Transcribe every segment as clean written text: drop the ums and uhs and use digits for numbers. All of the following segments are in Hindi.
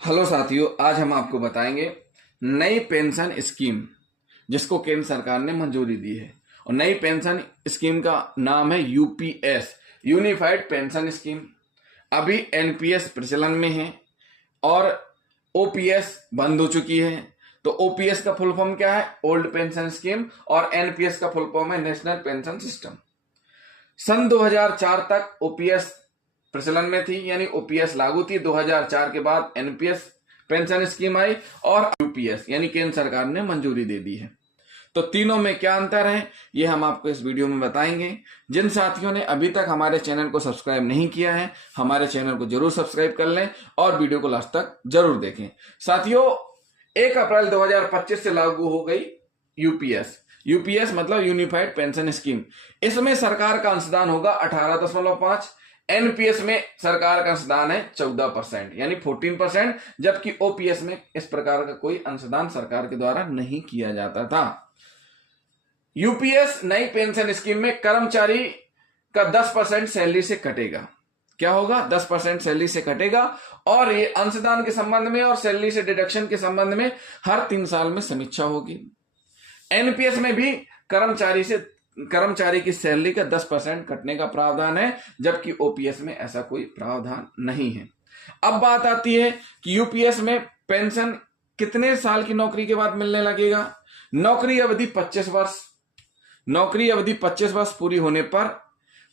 हेलो साथियों, आज हम आपको बताएंगे नई पेंशन स्कीम जिसको केंद्र सरकार ने मंजूरी दी है। और नई पेंशन स्कीम का नाम है यूपीएस, यूनिफाइड पेंशन स्कीम। अभी एनपीएस प्रचलन में है और ओपीएस बंद हो चुकी है। तो ओपीएस का फुल फॉर्म क्या है? Old pension scheme. और एनपीएस का फुल फॉर्म है नेशनल पेंशन सिस्टम। सन 2004 तक ओपीएस प्रचलन में थी, यानी ओपीएस लागू थी। 2004 के बाद एनपीएस पेंशन स्कीम आई और यूपीएस यानी केंद्र सरकार ने मंजूरी दे दी है। तो तीनों में क्या अंतर है ये हम आपको इस वीडियो में बताएंगे। जिन साथियों ने अभी तक हमारे चैनल को सब्सक्राइब नहीं किया है, हमारे चैनल को जरूर सब्सक्राइब कर लें और वीडियो को लास्ट तक जरूर देखें। साथियों, 1 अप्रैल 2025 से लागू हो गई यूपीएस। यूपीएस मतलब यूनिफाइड पेंशन स्कीम। इसमें सरकार का अंशदान होगा 18.5। एनपीएस में सरकार का अंशदान है 14% यानी 14%, जबकि ओपीएस में इस प्रकार का कोई अंशदान सरकार के द्वारा नहीं किया जाता था। यूपीएस नई पेंशन स्कीम में कर्मचारी का 10% सैलरी से कटेगा। क्या होगा? 10% सैलरी से कटेगा और ये अंशदान के संबंध में और सैलरी से डिडक्शन के संबंध में हर 3 साल में समीक्षा होगी। एनपीएस में भी कर्मचारी की सैलरी का 10% कटने का प्रावधान है, जबकि ओपीएस में ऐसा कोई प्रावधान नहीं है। अब बात आती है कि यूपीएस में पेंशन कितने साल की नौकरी के बाद मिलने लगेगा। नौकरी अवधि 25 वर्ष। नौकरी अवधि 25 वर्ष पूरी होने पर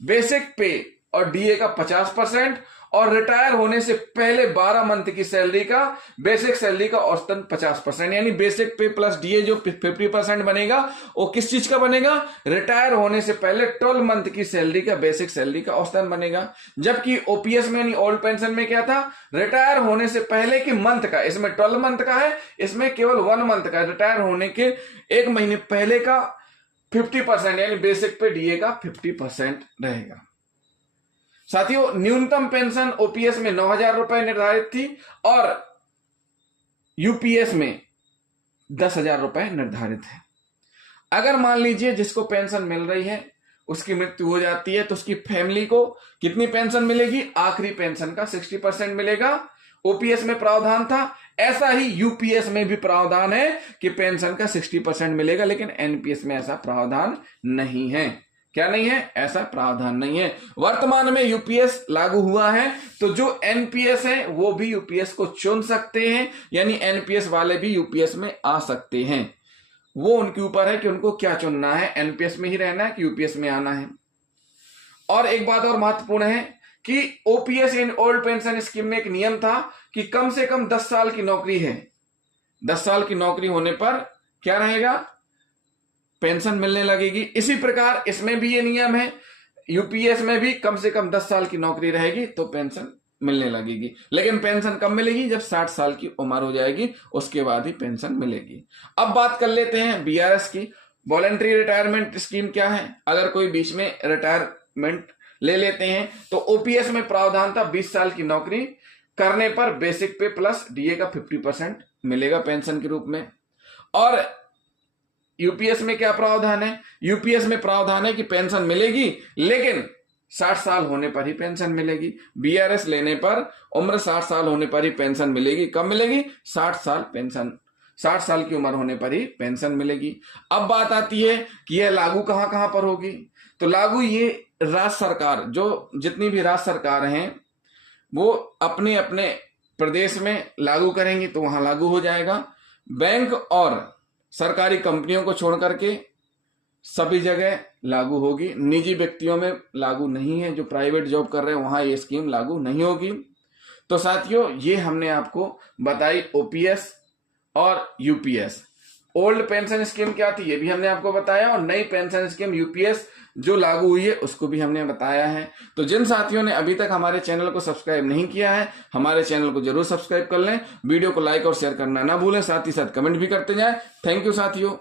बेसिक पे और डीए का 50% और रिटायर होने से पहले 12 मंथ की सैलरी का बेसिक सैलरी का औसतन 50%, यानी बेसिक पे प्लस डीए जो 50% बनेगा वो किस चीज का बनेगा? रिटायर होने से पहले 12 मंथ की सैलरी का बेसिक सैलरी का औसतन बनेगा। जबकि ओपीएस में यानी ओल्ड पेंशन में क्या था? रिटायर होने से पहले के मंथ का, इसमें 12 मंथ का है, इसमें केवल 1 मंथ का। रिटायर होने के 1 महीने पहले का 50% यानी बेसिक पे डीए का 50% रहेगा। साथियों, न्यूनतम पेंशन ओपीएस में 9,000 रुपए निर्धारित थी और यूपीएस में 10,000 रुपए निर्धारित है। अगर मान लीजिए जिसको पेंशन मिल रही है उसकी मृत्यु हो जाती है तो उसकी फैमिली को कितनी पेंशन मिलेगी? आखिरी पेंशन का 60% मिलेगा। ओपीएस में प्रावधान था, ऐसा ही यूपीएस में भी प्रावधान है कि पेंशन का 60% मिलेगा, लेकिन एनपीएस में ऐसा प्रावधान नहीं है। क्या नहीं है? ऐसा प्रावधान नहीं है। वर्तमान में यूपीएस लागू हुआ है तो जो एनपीएस है वो भी यूपीएस को चुन सकते हैं, यानी एनपीएस वाले भी यूपीएस में आ सकते हैं। वो उनके ऊपर है कि उनको क्या चुनना है, एनपीएस में ही रहना है कि यूपीएस में आना है। और एक बात और महत्वपूर्ण है कि OPS in old pension scheme में एक नियम था कि कम से कम 10 साल की नौकरी है। 10 साल की नौकरी होने पर क्या रहेगा? पेंशन मिलने लगेगी। इसी प्रकार इसमें भी ये नियम है, यूपीएस में भी कम से कम 10 साल की नौकरी रहेगी तो पेंशन मिलने लगेगी। लेकिन पेंशन कब मिलेगी? जब 60 साल की उम्र हो जाएगी, उसके बाद ही पेंशन मिलेगी। अब बात कर लेते हैं बीआरएस की। वॉलेंट्री रिटायरमेंट स्कीम क्या है? अगर कोई बीच में रिटायरमेंट ले लेते हैं तो ओपीएस में प्रावधान था 20 साल की नौकरी करने पर बेसिक पे प्लस डीए का 50% मिलेगा पेंशन के रूप में। और यूपीएस में क्या प्रावधान है? यूपीएस में प्रावधान है कि पेंशन मिलेगी लेकिन 60 साल होने पर ही पेंशन मिलेगी। बीआरएस लेने पर उम्र 60 साल होने पर ही पेंशन मिलेगी। कब मिलेगी? 60 साल की उम्र होने पर ही पेंशन मिलेगी। अब बात आती है कि यह लागू कहां कहां पर होगी। तो लागू ये राज्य सरकार, जो जितनी भी राज्य सरकार हैं वो अपने अपने प्रदेश में लागू करेंगी तो वहां लागू हो जाएगा। बैंक और सरकारी कंपनियों को छोड़ करके सभी जगह लागू होगी। निजी व्यक्तियों में लागू नहीं है, जो प्राइवेट जॉब कर रहे हैं वहां ये स्कीम लागू नहीं होगी। तो साथियों, ये हमने आपको बताई ओपीएस और यूपीएस। ओल्ड पेंशन स्कीम क्या थी ये भी हमने आपको बताया और नई पेंशन स्कीम यूपीएस जो लागू हुई है उसको भी हमने बताया है। तो जिन साथियों ने अभी तक हमारे चैनल को सब्सक्राइब नहीं किया है, हमारे चैनल को जरूर सब्सक्राइब कर लें। वीडियो को लाइक और शेयर करना ना भूलें, साथ ही साथ कमेंट भी करते जाएं। थैंक यू साथियों।